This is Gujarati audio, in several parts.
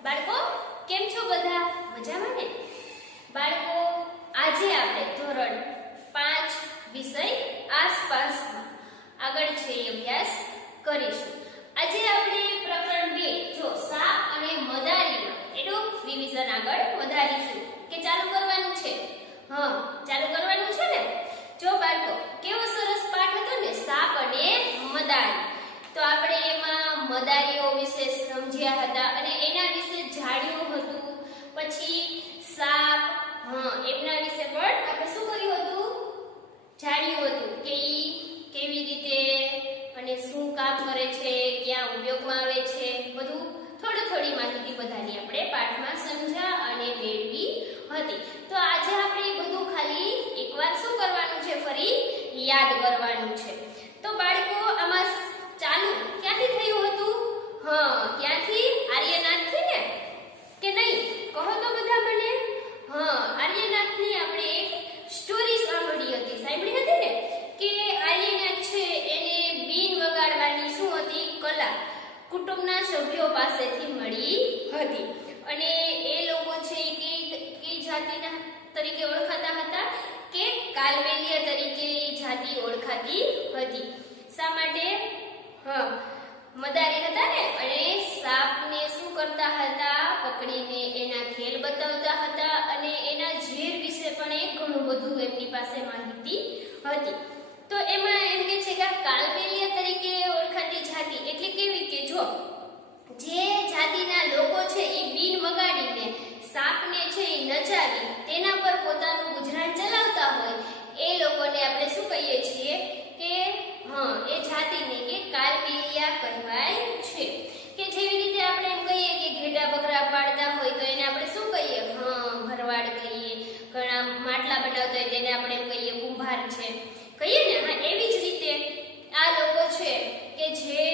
બાળકો કેમ છો બધા મજામાં ને? બાળકો આજે આપણે ધોરણ 5 વિષય આસપાસમાં આગળ છે અભ્યાસ કરીશું. આજે આપણે પ્રકરણ 2 જો સાપ અને મદારીમાં એનું રિવિઝન આગળ વધારીશું. કે ચાલુ કરવાનું છે? હા, ચાલુ કરવાનું છે ને? જો બાળકો કેવો સરસ પાઠ હતો ને, સાપ અને મદારી. તો આપણે એમાં મદારીઓ વિશે સમજ્યા હતા અને એના વિશે જાણ્યું હતું. પછી સાપ, એમના વિશે પણ આપણે શું કર્યું હતું? જાણ્યું હતું કે ઈ કેવી રીતે અને શું કામ કરે છે, ક્યાં ઉપયોગમાં આવે છે, બધું થોડી માહિતી બધાની આપણે પાઠમાં સમજ્યા અને મેળવી હતી. તો આજે આપણે બધું ખાલી એકવાર શું કરવાનું છે? ફરી યાદ કરવાનું છે. તો બાળકો આમાં ચાલુ ક્યાંથી થયું હતું? ક્યાંથી? આર્યનાથથી ને? કે નહીં? કહો તો બધા મને. આર્યનાથની આપણે એક સ્ટોરી સાંભળી હતી ને કે આર્યનાથ છે એને બીન વગાડવાની શું હતી? કલા કુટુંબના સભ્યો પાસેથી મળી હતી. અને એ લોકો છે કે જાતિના તરીકે ઓળખાતા હતા કે કાલબેલિયા તરીકે એ જાતિ ઓળખાતી હતી. શા માટે? મદારી હતા ને, અને સાપને શું કરતા હતા? પકડીને એના ખેલ બતાવતા હતા અને એના ઝેર વિશે પણ ઘણું બધું એમની પાસે માહિતી હતી. તો એમાં એમ કે છે કે કાલબેલિયા તરીકે ઓળખાતી જાતિ એટલે કેવી કે જો જે જાતિના લોકો છે એ બીન વગાડીને સાપને છે એ નચાવી તેના પર પોતાનું ગુજરાન ચલાવતા હોય એ લોકોને આપણે શું કહીએ છીએ? કે એ જાતિને કે કાલબેલિયા કહેવાય છે. કે જેવી રીતે આપણે એમ કહીએ કે ઘેડા બકરા પાળતા હોય તો એને આપણે શું કહીએ? ભરવાડ કહીએ. ઘણા માટલા બનાવતા હોય તેને આપણે એમ કહીએ કુંભાર છે, કહીએ ને. એવી જ રીતે આ લોકો છે કે જે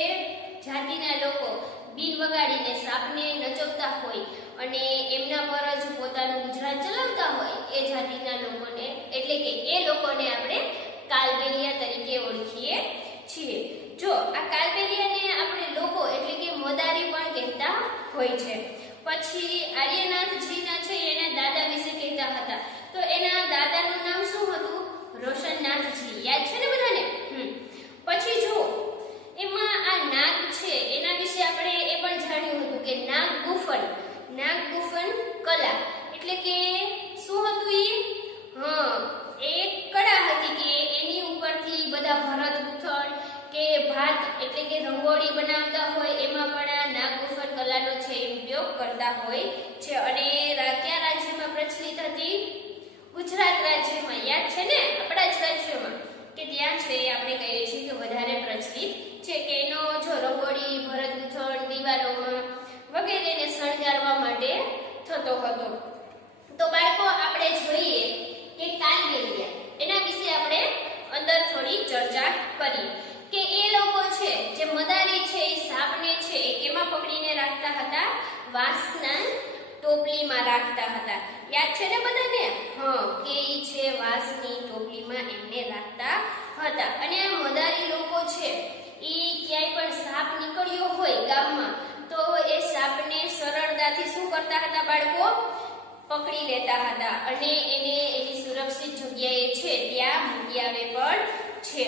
જાતિના લોકો બીન વગાડીને સાપને નચવતા હોય અને એમના પર જ પોતાનું ગુજરાન ચલાવતા હોય એ જાતિના લોકોને એટલે કે એ લોકોને આપણે કાલબેલિયા તરીકે ઓળખીએ છીએ. જો આ કાલબેલિયાને આપણે લોકો એટલે કે મદારી પણ કહેતા હોય છે. પછી આર્યનાથજીના છે એના દાદા વિશે કહેતા હતા. તો એના દાદાનું નામ શું હતું? રોશનનાથજી. યાદ છે ને બધાને? પછી જો એમાં આ નાગ છે એના વિશે આપણે એ પણ જાણ્યું હતું કે નાગગુફન કલા એટલે કે શું હતું? એ એક કળા હતી કે એની ઉપરથી બધા ભરત ગૂંથણ કે ભાત એટલે કે રંગોળી બનાવતા હોય એમાં પણ આ નાગગુફન કલાનો છે ઉપયોગ કરતા હોય છે. અને કયા રાજ્યમાં પ્રચલિત હતી? ગુજરાત રાજ્યમાં. યાદ છે ને? આપણા જ રાજ્યમાં કે ત્યાં છે આપણે કહીએ છીએ કે વધારે પ્રચલિત છે કે એનો જો રંગોળી ભરત ગૂંથણ દિવાલોમાં વગેરેને શણગારવા માટે થતો હતો. તો બાળકો આપણે જોઈએ કે કાલબેલિયા એના વિશે આપણે અંદર થોડી ચર્ચા કરી કે એ લોકો છે જે મદારી છે એ સાપને છે એમાં પકડીને રાખતા હતા? વાંસના ટોપલીમાં રાખતા હતા. યાદ છે ને બધાને? કે ઈ છે વાંસની ટોપલીમાં એમને રાખતા હતા. અને આ મદારી લોકો છે ઈ ક્યાંય પણ સાપ નીકળ્યો હોય ગામમાં તો એ સાપને સરળતાથી શું કરતા હતા બાળકો? પકડી લેતા હતા અને એને એની સુરક્ષિત જગ્યાએ છે ત્યાં મૂકી આવે પણ છે.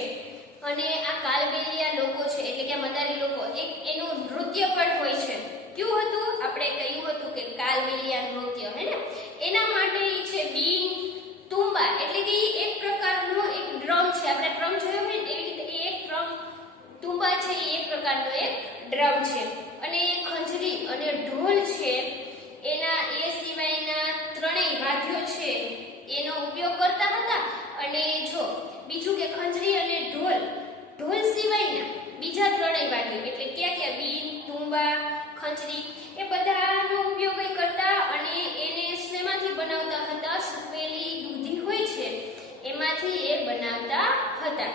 અને આ કાલબેલિયા લોકો છે એટલે કે મદારી લોકો એક એનું નૃત્ય પણ હોય છે. કયું હતું? આપણે કહ્યું હતું કે કાલબેલિયા નૃત્ય હે ને. એના માટે ઈ છે બીન તુંબા એટલે કે ઈ એક પ્રકારનો એક ડ્રમ છે. આપણે ડ્રમ જોયો હોય ને એવી રીતે એક ડ્રમ તુંબા છે એ એક પ્રકારનો એક ડ્રમ છે. અને ખંજરી અને ઢોલ છે એના એ સિવાયના ત્રણેય વાદ્યો છે એનો ઉપયોગ કરતા હતા. અને જો બીજું કે ખંજરી અને ઢોલ સિવાયના બીજા ત્રણેય વાદ્યો એટલે ક્યાં બીન તુંબા ખંજરી એ બધાનો ઉપયોગ કરતા. અને એને શેમાંથી બનાવતા હતા? સૂકવેલી દૂધી હોય છે એમાંથી એ બનાવતા હતા.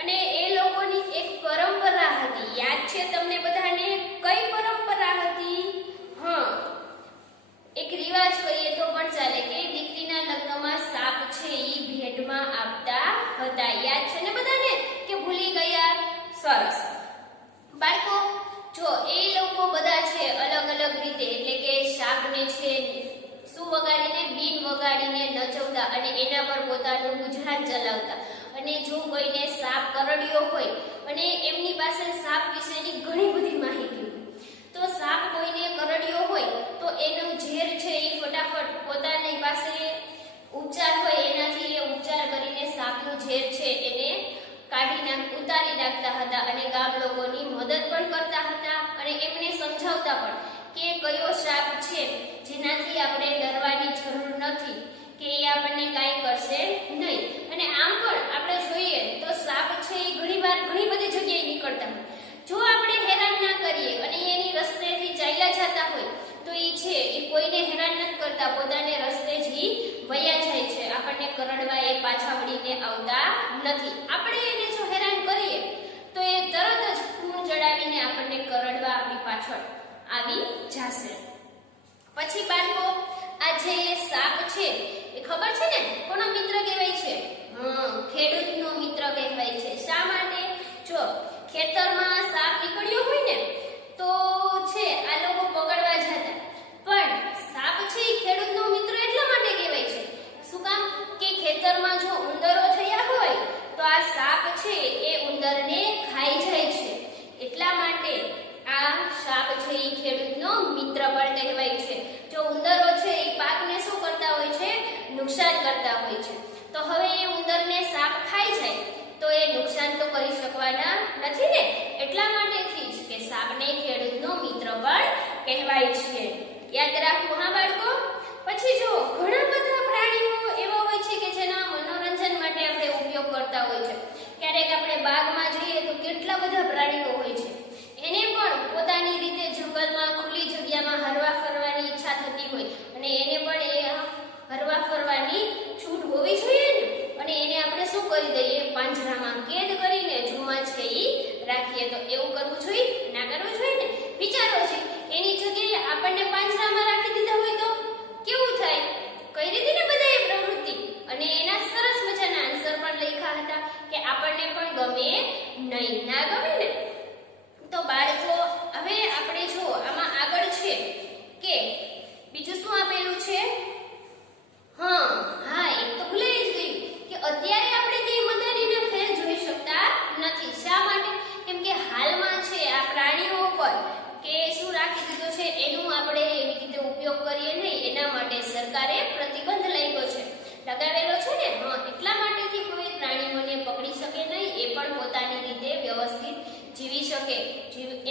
અને એ લોકોની એક પરંપરા હતી. યાદ છે તમને બધાને? કઈ પરંપરા હતી? એક રિવાજ કહીએ તો પણ ચાલે કે દીકરીના લગ્નમાં સાપ છે ઈ ભેટમાં આપતા હતા. યાદ છે ને બધાને કે ભૂલી ગયા? સરસ બાળકો. જો એ લોકો બધા છે અલગ અલગ રીતે સાપને છે શું વગાડીને બીન વગાડીને નચવતા અને એના પર પોતાનું ગુજરાન ચલાવતા. અને જો કોઈને સાપ કરડ્યો હોય અને એમની પાસે સાપ વિશેની ઘણી બધી માહિતી હોય, તો સાપ કોઈને કરડ્યો હોય તો એનું ઝેર છે એ ફટાફટ પોતાની પાસે ઉપચાર હોય એનાથી એ ઉપચાર કરીને સાપનું ઝેર છે એને ઉતારી નાખતા હતા અને ગામ લોકોની મદદ પણ કરતા હતા અને એમને સમજાવતા પણ કે કયો સાપ છે જેનાથી આપણે ડરવાની જરૂર નથી, કે એ આપણને કાંઈ કરશે નહીં. અને આમ પણ આપણે જોઈએ તો સાપ છે એ ઘણીવાર ઘણી બધી જગ્યાએ નીકળતા હોય. જો આપણે હેરાન ના કરીએ અને એની રસ્તેથી ચાલ્યા જતા હોય તો એ છે એ કોઈને હેરાન નથી કરતા, પોતાને રસ્તે જ વયા જાય છે. આપણને કરડવા એ પાછા વળીને આવતા નથી. આપણે એને જો હેરાન કરીએ તો એ તરત જ ખૂણ ચડાવીને આપણને કરડવા આપણી પાછળ આવી જશે. પછી બાળકો આ જે સાપ છે એ ખબર છે ને કોનો મિત્ર કહેવાય છે? ખેડૂતનો મિત્ર કહેવાય છે. શા માટે? જો ખેતરમાં સાપ નીકળ્યો હોય ને તો છે આ લોકો પકડવા જતા, પણ સાપ છે એ ખેડૂતનો મિત્ર એટલા માટે કહેવાય છે. શું કામ? કે ખેતરમાં જો ઉંદરો થયા હોય તો આ સાપ છે એ ઉંદરને ખાઈ જાય છે. એટલા માટે આ સાપ છે એ ખેડૂતનો મિત્ર પણ કહેવાય છે. જો ઉંદરો છે એ પાકને શું કરતા હોય છે? નુકસાન કરતા હોય છે. તો હવે એ ઉંદરને સાપ ખાઈ જાય તો એ નુકસાન તો કરી શકવાના નથી ને. એટલા માટેથી જ કે સાપને ખેડૂતનો મિત્ર પણ કહેવાય છે. યાદ રાખવું હા બાળકો. પછી જો ઘણા બધા પ્રાણીઓ એવા હોય છે કે જેના મનોરંજન માટે આપણે ઉપયોગ કરતા હોય છે. ક્યારેક આપણે બાગમાં જઈએ તો કેટલા બધા પ્રાણીઓ હોય છે, એને પણ પોતાની રીતે જંગલમાં ખુલ્લી જગ્યામાં હરવા ફરવાની ઈચ્છા થતી હોય અને એને પણ એ હરવા ફરવાની છૂટ હોવી જોઈએ ને. અને એને આપણે શું કરી દઈએ? પાંજરામાં કેદ કરીને ઝૂમાં છે ઈ રાખીએ. તો એવું કરવું જોઈએ? ના કરવું જોઈએ ને. વિચારો છે એની જગ્યાએ આપણને પાંજરામાં રાખી દીધા હોય તો કેવું થાય? કઈ રીતે ને બધા એ પ્રવૃત્તિ અને એના સરસ મજાના આન્સર પણ લખ્યા હતા કે આપણને પણ ગમે નહીં. ના ગમે ને. તો બાળકો હવે આપણે જો આમાં આગળ છે કે બીજું શું આપેલું છે? હા એક તો ભૂલાઈ જ ગયું કે અત્યારે આપણે કઈ મદારીના ખેલ જોઈ શકતા નથી. શા માટે? કેમ કે હાલમાં છે આ પ્રાણીઓ પર કે શું રાખી દીધો છે એનું આપણે એવી રીતે ઉપયોગ કરીએ નહીં, એના માટે સરકારે પ્રતિબંધ લગાવેલો છે ને. એટલા માટેથી કોઈ પ્રાણીઓને પકડી શકે નહીં, એ પણ પોતાની રીતે વ્યવસ્થિત જીવી શકે.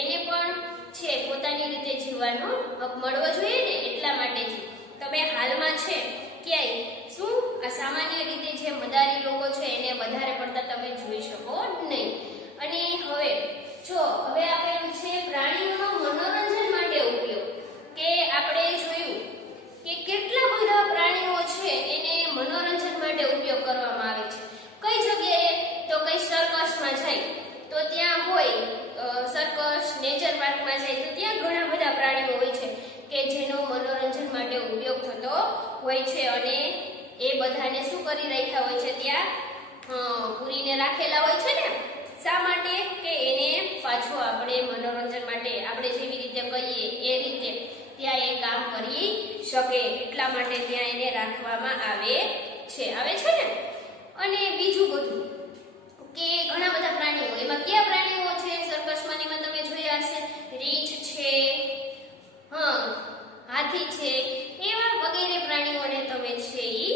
એને પણ છે પોતાની રીતે જીવવાનો હક મળવો જોઈએ ને. એટલા માટેથી તમે હાલમાં છે ક્યાંય શું આ સામાન્ય રીતે જે મદારી લોકો છે એને વધારે પડતા તમે જોઈ શકો નહીં. અને હવે આપેલું છે પ્રાણીઓનો મનોરંજન માટે ઉપયોગ. કે આપણે જોયું કે કેટલા બધા પ્રાણીઓ છે એને મનોરંજન માટે ઉપયોગ કરવામાં આવે છે. કઈ જગ્યાએ? તો કઈ સર્કસમાં જાય તો ત્યાં હોય સર્કસ, નેચર પાર્કમાં જાય તો ત્યાં ઘણા બધા પ્રાણીઓ હોય છે કે જેનો મનોરંજન માટે ઉપયોગ થતો હોય છે. અને એ બધાને શું કરી રાખ્યા હોય છે? ત્યાં પૂરીને રાખેલા હોય છે ને. શા માટે? કે એને પાછું આપણે મનોરંજન માટે આપણે જેવી રીતે કહીએ એ રીતે ત્યાં એ કામ કરી શકે. એટલા માટે ત્યાં એને રાખવામાં આવે છે ને. અને બીજું બધું કે ઘણા બધા પ્રાણીઓ, એમાં કયા પ્રાણીઓ છે સર્કસમાં? એમાં તમે જોયા હશે રીંછ છે, હાથી છે, એવા વગેરે પ્રાણીઓને તમે છે ઈ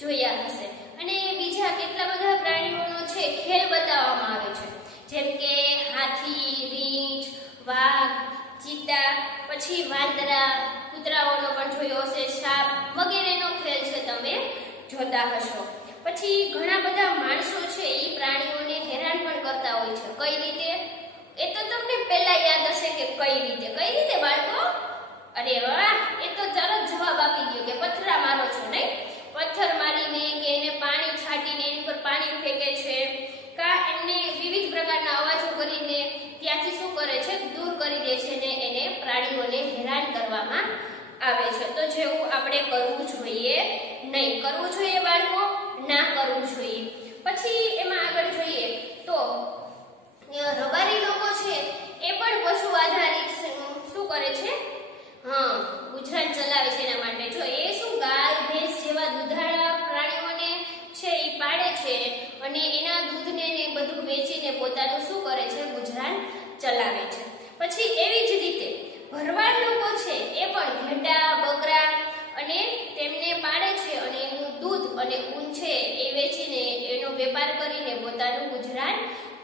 જોયા હશે. અને બીજા કેટલા બધા પ્રાણીઓનો છે ખેલ બતાવવામાં આવે છે, જેમ કે હાથી, રીંછ, વાઘ, ચિત્તા, પછી વાંદરા, કૂતરાઓનો પણ જોયો હશે, સાપ વગેરેનો ખેલ છે તમે જોતા હશો. પછી ઘણા બધા માણસો છે એ પ્રાણીઓને હેરાન પણ કરતા હોય છે. કઈ રીતે? એ તો તમને પહેલા યાદ હશે કે કઈ રીતે બાળકો? અરે વાહ, એ તો તરત જવાબ આપી દો કે પથ્થરા મારો છો નહીં? પથ્થર મારીને કે એને પાણી છાંટીને એની પર પાણી ફેંકે છે, કા એમને વિવિધ પ્રકારના અવાજો કરીને ત્યાંથી શું કરે છે? દૂર કરી દે છે ને એને પ્રાણીઓને હેરાન કરવામાં આવે છે. તો જેવું આપણે કરવું જોઈએ નહીં. કરવું જોઈએ બાળકો? ના કરવું જોઈએ. પછી એમાં આગળ જોઈએ તો રબારી લોકો છે એ પણ પશુ આધારિત શું કરે છે? ગુજરાન ચલાવે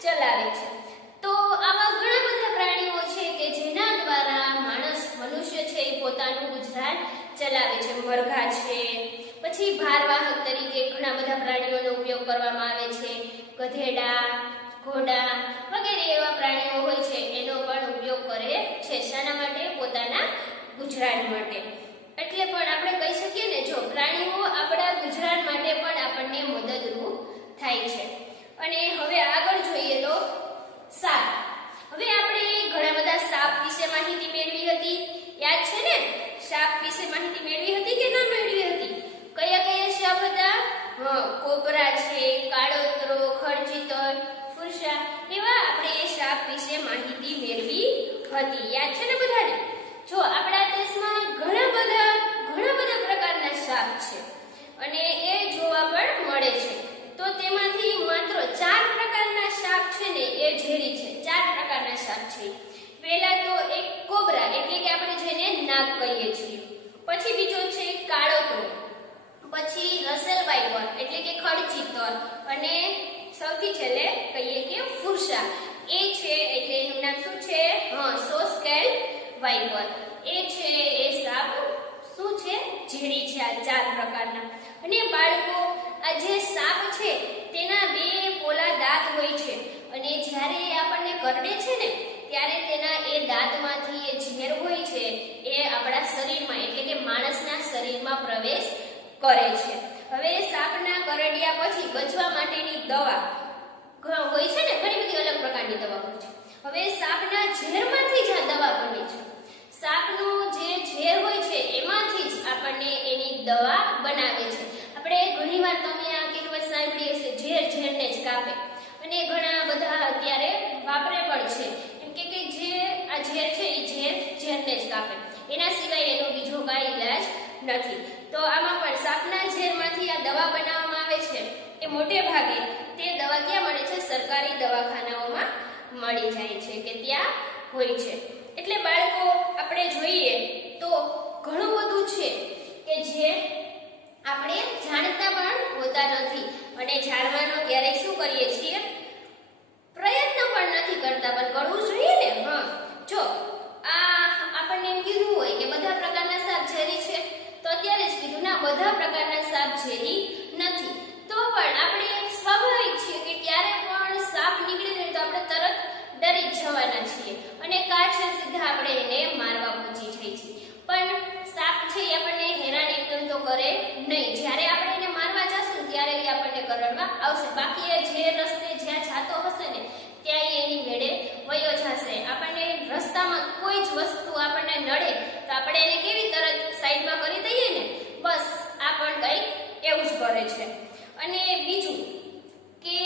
ચલાવે છે. તો આવા ઘણા બધા પ્રાણીઓ છે કે જેના દ્વારા મનુષ્ય છે એ પોતાનું ગુજરાન ચલાવે છે. મરઘા છે, પછી ભારવાહક તરીકે ઘણા બધા પ્રાણીઓનો ઉપયોગ કરવામાં આવે છે. ગધેડા, ઘોડા વગેરે એવા પ્રાણીઓ હોય છે એનો પણ ઉપયોગ કરે છે. શાના માટે? પોતાના ગુજરાન માટે. એટલે પણ આપણે કહી શકીએ ને, જો પ્રાણીઓ આપણા ગુજરાન માટે પણ આપણને મદદરૂપ થાય છે. અને હવે આગળ જોઈએ તો સાપ. હવે આપણે ઘણા બધા સાપ વિશે માહિતી મેળવી હતી, યાદ છે ને? સાપ વિશે માહિતી મેળવી હતી કે ના મેળવી હતી? કયા કયા સાપ હતા? કોબરા છે, કાળોતરો, ખડચિતર, ફુરસા, એવા આપણે એ સાપ વિશે માહિતી મેળવી હતી. યાદ છે ને બધાને? જો આપણા દેશમાં ઘણા બધા પ્રકારના સાપ છે અને એ જોવા પણ મળે છે. તો તેમાંથી માત્ર 4 પ્રકારના સાપ છે ને એ ઝેરી છે. 4 પ્રકારના સાપ છે. પહેલા તો એક કોબરા, એટલે કે આપણે જેને નાગ કહીએ છીએ. પછી બીજો છે કાળોતરો, પછી રસેલ વાઇપર એટલે કે ખડચિતર, અને સૌથી છેલ્લે કહીએ કે ફુરસા. એ છે એટલે એનું નામ શું છે? સોસ્કેલ વાઇપર. એ છે એ સાપ શું છે? ઝેરી છે. આ 4 પ્રકારના. અને બાળકો, આ જે સાપ છે તેના 2 પોલા દાંત હોય છે અને જ્યારે એ આપણને કરડે છે ને ત્યારે તેના એ દાંતમાંથી એ ઝેર હોય છે એ આપણા શરીરમાં એટલે કે માણસના શરીરમાં પ્રવેશ કરે છે. હવે સાપના કરડ્યા પછી બચવા માટેની દવા હોય છે ને, ઘણી બધી અલગ પ્રકારની દવા હોય છે. હવે સાપના ઝેરમાંથી જ આ દવા બને છે. સાપનું જે ઝેર હોય છે એમાંથી જ આપણને એની દવા બનાવે છે. આપણે ઘણીવાર તમે આ કહેવત સાંભળી હશે, ઝેર ઝેરને જ કાપે, અને ઘણા બધા અત્યારે વાપરે પણ છે. એમ કે જે આ ઝેર છે એ ઝેર ઝેરને જ કાપે, એના સિવાય એનો બીજો કાંઈ ઈલાજ નથી. તો આમાં પણ સાપના ઝેરમાંથી આ દવા બનાવવામાં આવે છે. એ મોટે ભાગે તે દવા ક્યાં મળે છે? સરકારી દવાખાનાઓમાં મળી જાય છે કે ત્યાં હોય છે. એટલે બાળકો, આપણે જોઈએ તો ઘણું બધું છે કે જે આપણે જાણતા પણ હોતા નથી અને જાણવાનો ક્યારેય શું કરીએ છીએ? પ્રયત્ન પણ નથી કરતા, પણ કરવું જોઈએ ને. જો આ આપણને એમ કીધું હોય કે બધા પ્રકારના સાપ ઝેરી છે, તો અત્યારે જ કીધું ના, બધા પ્રકારના સાપ ઝેરી નથી. તો પણ આપણે સ્વાભાવિક છે કે ક્યારે પણ સાપ નીકળે ને તો આપણે તરત ડરી જ જવાના છીએ અને કાચે સીધા આપણે એને મારવા પહોંચી જઈએ છીએ. પણ સાપ છે એ આપણને હેરાન એકદમ તો કરે નહીં. જ્યારે આપણે એને મારવા જશું ત્યારે એ આપણને કરડવા આવશે. બાકી એ જે રસ્તે જ્યાં જાતો હશે ને ત્યાં એની મેળે વયો જશે. આપણને રસ્તામાં કોઈ જ વસ્તુ આપણને નડે તો આપણે એને કેવી તરત સાઈડમાં કરી દઈએ ને, બસ આ પણ કંઈક એવું જ કરે છે. અને બીજું કે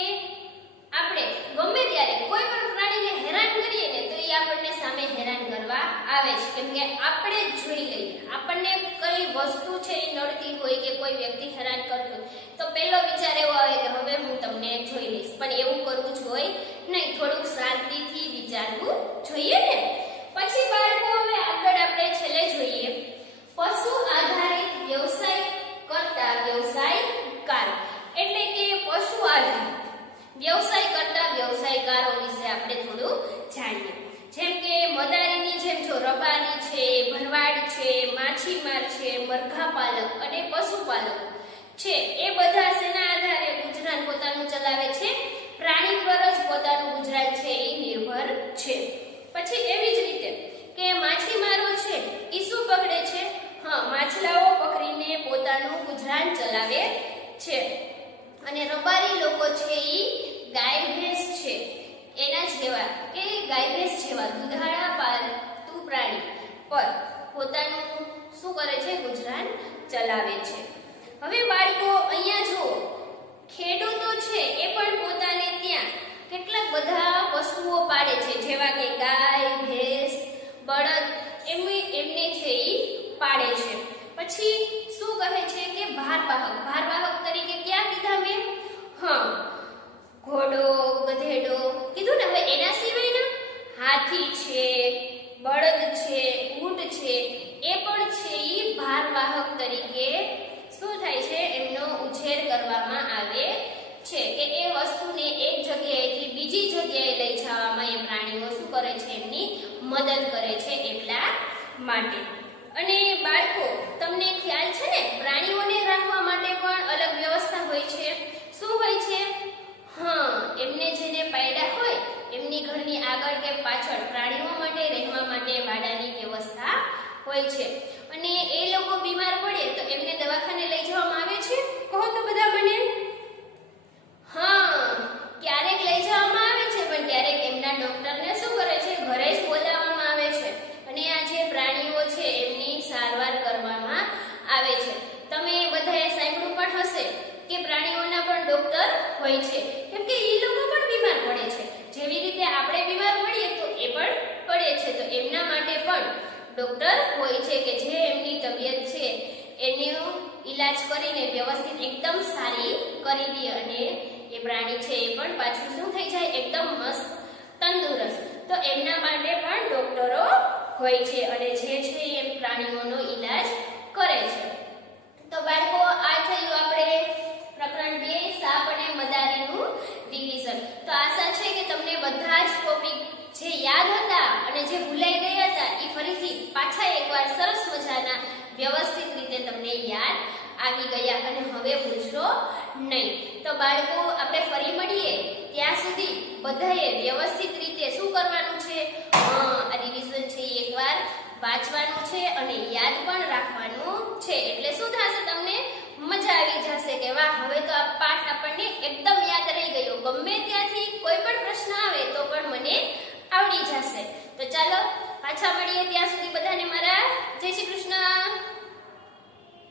આપણે ગમે ત્યારે કોઈ પણ પ્રાણીને હેરાન કરીએ ને તો એ આપણને સામે હેરાન કરવા આવે છે. કેમ કે આપણે જ જોઈ લઈએ, આપણને કઈ વસ્તુ છે એ નડતી હોય કે કોઈ વ્યક્તિ હેરાન કરતો તો પહેલો વિચાર એવો આવે કે હવે હું તમને જોઈ લઈશ. પણ એવું કરવું જોઈએ નહીં, થોડુંક શાંતિથી વિચારવું જોઈએ ને. પછી બાળકો, હવે આગળ આપણે છેલ્લે જોઈએ પશુ આધારિત વ્યવસાય કરતા વ્યવસાયકાર. એટલે કે પશુ આધારિત વ્યવસાય કરતા વ્યવસાયકારો વિશે આપણે થોડું જાણીએ. જેમ કે મદારીની જેમ જો રબારી છે, ભરવાડ છે, માછીમાર છે, મરઘા પાલક અને પશુપાલક છે, એ બધા શેના આધારે ગુજરાન પોતાનું ચલાવે છે? પ્રાણી પર જ પોતાનું ગુજરાન છે એ નિર્ભર છે. પછી એવી જ રીતે કે માછીમારો છે એ શું પકડે છે? માછલાઓ પકડીને પોતાનું ગુજરાન ચલાવે છે. અને રબારી લોકો છે એ ગાય ભેંસ છે એના જેવા કે ગાય ભેંસ જેવા દુધાળા પાલતુ પ્રાણી પર પોતાનું શું કરે છે? ગુજરાન ચલાવે છે. હવે બાળકો, અહીંયા જુઓ, ખેડૂતો છે એ પણ પોતાને ત્યાં કેટલાક બધા પશુઓ પાડે છે, જેવા કે ગાય, ભેંસ, બળદ, એમને છે એ પાડે છે. પછી શું કહે છે કે ભારવાહક તરીકે ક્યાં કીધા મેં? ઘોડો, ગધેડો કીધું ને. હવે એના સિવાયના હાથી છે, બળદ છે, ઊંટ છે, એ પણ છે એ ભારવાહક તરીકે શું થાય છે? એમનો ઉછેર કરવામાં આવે છે કે એ વસ્તુને એક જગ્યાએથી બીજી જગ્યાએ માટે. અને બાળકો, તમને ખ્યાલ છે ને, પ્રાણીઓને રાખવા માટે પણ અલગ વ્યવસ્થા હોય છે. શું હોય છે? હા, એમને જેને પાયડા હોય એમની ઘરની આગળ કે પાછળ પ્રાણીઓ માટે રહેવા માટે વાડાની વ્યવસ્થા હોય છે. અને એ લોકો બીમાર પડે તો એમને દવાખાને લઈ જવામાં આવે છે. કહો તો બધા મને. હા, ક્યારેક લઈ જવામાં આવે છે, પણ ક્યારેક એમના ડોક્ટરને શું કરે છે, ઘરે જ બોલાવવામાં આવે છે અને આ જે પ્રાણીઓ છે એમની સારવાર કરવામાં આવે છે. તમે બધાએ સાંભળ્યું પણ હશે કે પ્રાણીઓના પણ ડોક્ટર હોય છે, કેમ કે એ લોકો પણ બીમાર પડે છે. જેવી રીતે આપણે બીમાર પડીએ તો એ પણ પડે છે, તો એમના માટે પણ ડોક્ટર હોય છે કે જે એમની તબિયત છે એનો ઈલાજ કરીને વ્યવસ્થિત એકદમ સારી કરી દે અને એ પ્રાણી છે એ પણ પાછું શું થઈ જાય, એકદમ મસ્ત તંદુરસ્ત. તો એમના માટે પણ ડોક્ટરો હોય છે અને જે છે એ પ્રાણીઓનો ઈલાજ કરે છે. તો બાળકો, આ થયું આપણે પ્રકરણ 2 સાપ અને મદારીનું રિવિઝન. તો આશા છે કે તમને બધા જ ટોપિક જે યાદ હતા અને જે ભૂલાઈ ગયા હતા એ ફરીથી પાછા એકવાર સરસ મજાના વ્યવસ્થિત રીતે તમને યાદ આવી ગયા અને હવે ભૂલશો નહીં. તો બાળકો, આપણે ફરી મળીએ ત્યાં સુધી બધાએ વ્યવસ્થિત રીતે શું કરવાનું છે, આ રિવિઝન છે એ એકવાર વાંચવાનું છે અને યાદ પણ રાખવાનું છે. એટલે શું થશે, તમને મજા આવી જશે કે વાહ, હવે તો આ પાઠ આપણને એકદમ યાદ રહી ગયો. ગમે ત્યાંથી કોઈ પણ પ્રશ્ન આવે તો પણ મને આવડી જશે. તો ચાલો પાછા મળીએ ત્યાં